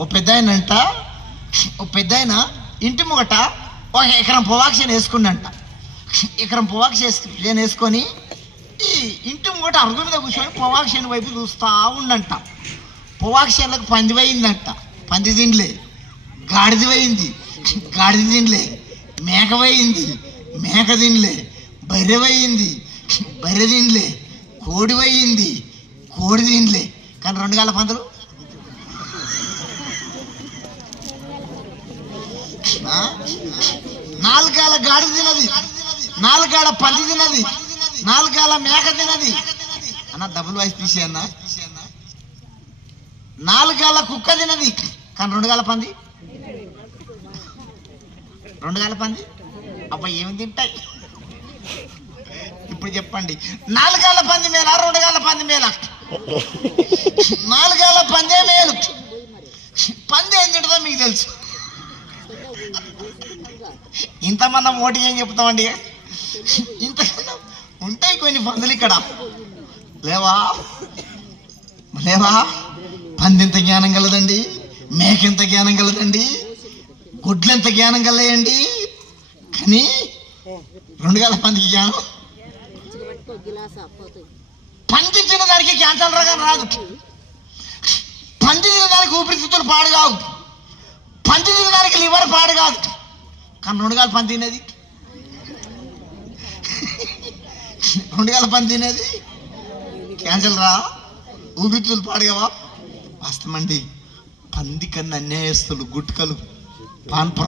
ఓ పెద్ద ఆయన ఇంటి ముంగట ఒక ఎకరం పొవాక్షని వేసుకున్నంట. ఎకరం పొవాక్షని వేసుకొని ఈ ఇంటి ముంగట అరుగు మీద కూర్చొని పొవాక్షని వైపు చూస్తూ ఉండంట. పొవాక్షన్లకు పంది పోయిందంట, పంది తినలే. గాడిద పోయింది, గాడిద తినలే. మేక పోయింది, మేక తినలే. బర్రె పోయింది, బర్రె తినలే. కోడి పోయింది, కోడి తినలే. కానీ 2 గాల పందులు 4 గాల గాడి తినది, 4 గాల పంది తినది, 4 గాల మేక తినది. అన్న డబుల్ వాయిస్ తీసేయన్నా. 4 గాల కుక్క తినది, కానీ 2 గాల పంది 2 గాల పంది అబ్బా ఏమి తింటాయి? ఇప్పుడు చెప్పండి, 4 గాల పంది మేలా 2 గాల పంది మేలా? 4 గాల పందే మేలు. పంది ఏం తింటుందో మీకు తెలుసు. ఇంతమంది ఓటికి ఏం చెప్తామండి? ఇంతకన్నా ఉంటాయి కొన్ని పందులు ఇక్కడ లేవా? పంది ఎంత జ్ఞానం కలదండి, మేక ఎంత జ్ఞానం కలదండి, గుడ్లు ఎంత జ్ఞానం కలయండి. కానీ 2 గాల పందికి జ్ఞానం. పంది తినదానికి క్యాన్సర్ రోగం రాదు, పంది తినదానికి ఊపిరితిత్తులు పాడు కావు, పంది తినదానికి లివర్ పాడు కాదు. కానీ 2 గాల పంది తినేది, 2 గాల పంది తినేది క్యాన్సర్ రా, ఊపిరితిత్తులు పాడుగావా? వాస్తవమండి, పంది కన్నా అన్యాయస్తులు గుట్కలు పాన్